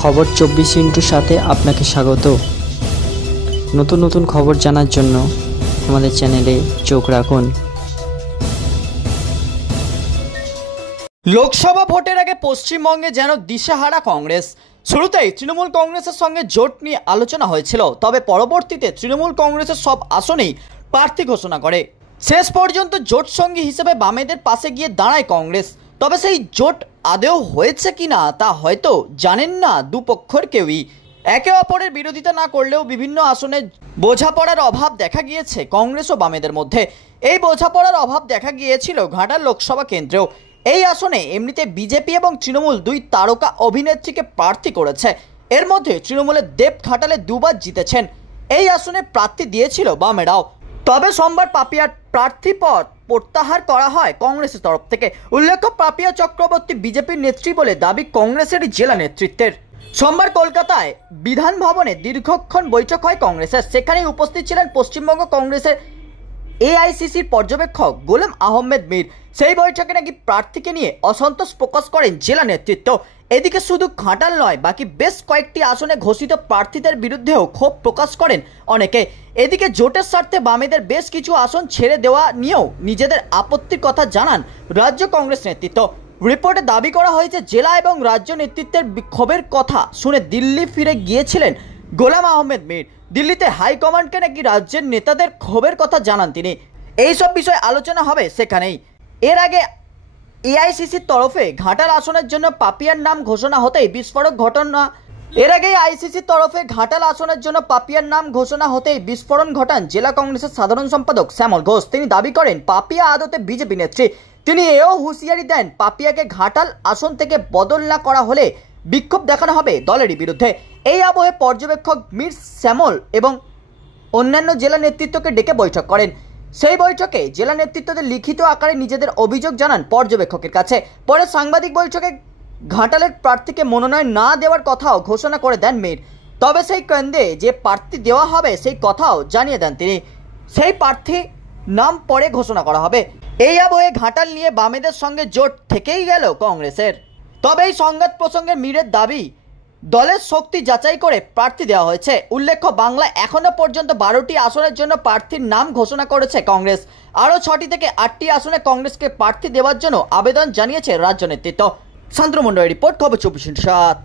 খবর 24 সাথে আপনাকে স্বাগত। নতুন নতুন খবর জানার জন্য আমাদের চ্যানেলে চোখ রাখুন। লোকসভা ভোটের আগে পশ্চিমবঙ্গে যেন দিশেহারা কংগ্রেস। শুরুতেই তৃণমূল কংগ্রেসের সঙ্গে জোট নিয়ে আলোচনা হয়েছিল, তবে পরবর্তীতে তৃণমূল কংগ্রেসের সব আসনেই প্রার্থী ঘোষণা করে। শেষ পর্যন্ত জোট সঙ্গী হিসেবে বামেদের পাশে গিয়ে দাঁড়ায় কংগ্রেস। তবে সেই জোট আদৌ হয়েছে কিনা তা হয়তো জানেন না দুপক্ষের কেউই। একে অপরের বিরোধিতা না করলেও বিভিন্ন আসনে বোঝাপড়ার অভাব দেখা গিয়েছে কংগ্রেস ও বামেদের মধ্যে। এই বোঝাপড়ার অভাব দেখা গিয়েছিল ঘাটাল লোকসভা কেন্দ্রেও। এই আসনে এমনিতে বিজেপি এবং তৃণমূল দুই তারকা অভিনেত্রীকে প্রার্থী করেছে। এর মধ্যে তৃণমূলের দেব ঘাটালে দুবার জিতেছেন। এই আসনে প্রার্থী দিয়েছিল বামেরাও। তবে সোমবার পাপিয়ার প্রার্থী পদ প্রত্যাহার করা হয় কংগ্রেসের তরফ থেকে। উল্লেখ্য, পাপিয়া চক্রবর্তী বিজেপির নেত্রী বলে দাবি কংগ্রেসেরই জেলা নেতৃত্বের। সোমবার কলকাতায় বিধান ভবনে দীর্ঘক্ষণ বৈঠক হয় কংগ্রেসের। সেখানে উপস্থিত ছিলেন পশ্চিমবঙ্গ কংগ্রেসের এআইসিসির পর্যবেক্ষক গোলাম আহমেদ মীর। সেই বৈঠকে নাকি প্রার্থীকে নিয়ে অসন্তোষ প্রকাশ করেন জেলা নেতৃত্ব। এদিকে শুধু ঘাটাল নয়, বাকি বেশ কয়েকটি আসনে ঘোষিত প্রার্থীদের বিরুদ্ধেও ক্ষোভ প্রকাশ করেন অনেকে। এদিকে জোটের স্বার্থে বামেদের বেশ কিছু আসন ছেড়ে দেওয়া নিয়েও নিজেদের আপত্তির কথা জানান রাজ্য কংগ্রেস নেতৃত্ব। রিপোর্টে দাবি করা হয়েছে, জেলা এবং রাজ্য নেতৃত্বের বিক্ষোভের কথা শুনে দিল্লি ফিরে গিয়েছিলেন গোলাম আহমেদ মীর। দিল্লিতে হাইকমান্ডকে নাকি রাজ্যের নেতাদের ক্ষোভের কথা জানান তিনি। এইসব বিষয়ে আলোচনা হবে সেখানেই। এর আগে এআইসিসির তরফে ঘাটাল আসনের জন্য পাপিয়ার নাম ঘোষণা হতেই বিস্ফোরণ ঘটান জেলা কংগ্রেসের সাধারণ সম্পাদক শ্যামল ঘোষ। তিনি দাবি করেন পাপিয়া আদতে বিজেপি নেত্রী। তিনি এও হুঁশিয়ারি দেন, পাপিয়াকে ঘাটাল আসন থেকে বদল না করা হলে বিক্ষোভ দেখানো হবে দলেরই বিরুদ্ধে। এই আবহে পর্যবেক্ষক মীর শ্যামল এবং অন্যান্য জেলা নেতৃত্বকে ডেকে বৈঠক করেন। সেই বৈঠকে জেলা নেতৃত্বদের লিখিত আকারে নিজেদের অভিযোগ জানান পর্যবেক্ষকের কাছে। পরে সাংবাদিক বৈঠকে ঘাটালের প্রার্থীকে মনোনয়ন না দেওয়ার কথাও ঘোষণা করে দেন মীর। তবে সেই কেন্দ্রে যে প্রার্থী দেওয়া হবে সেই কথাও জানিয়ে দেন তিনি। সেই প্রার্থী নাম পরে ঘোষণা করা হবে। এই আবহে ঘাটাল নিয়ে বামেদের সঙ্গে জোট থেকেই গেল কংগ্রেসের। তবে এই সংঘাত প্রসঙ্গে মীরের দাবি, দলের শক্তি যাচাই করে প্রার্থী দেওয়া হয়েছে। উল্লেখ্য, বাংলা এখনো পর্যন্ত 12টি আসনের জন্য প্রার্থীর নাম ঘোষণা করেছে কংগ্রেস। আরও 6টি থেকে 8টি আসনে কংগ্রেসকে প্রার্থী দেওয়ার জন্য আবেদন জানিয়েছে রাজ্য নেতৃত্ব। শান্তনু মণ্ডলের রিপোর্ট, খবর 24/7।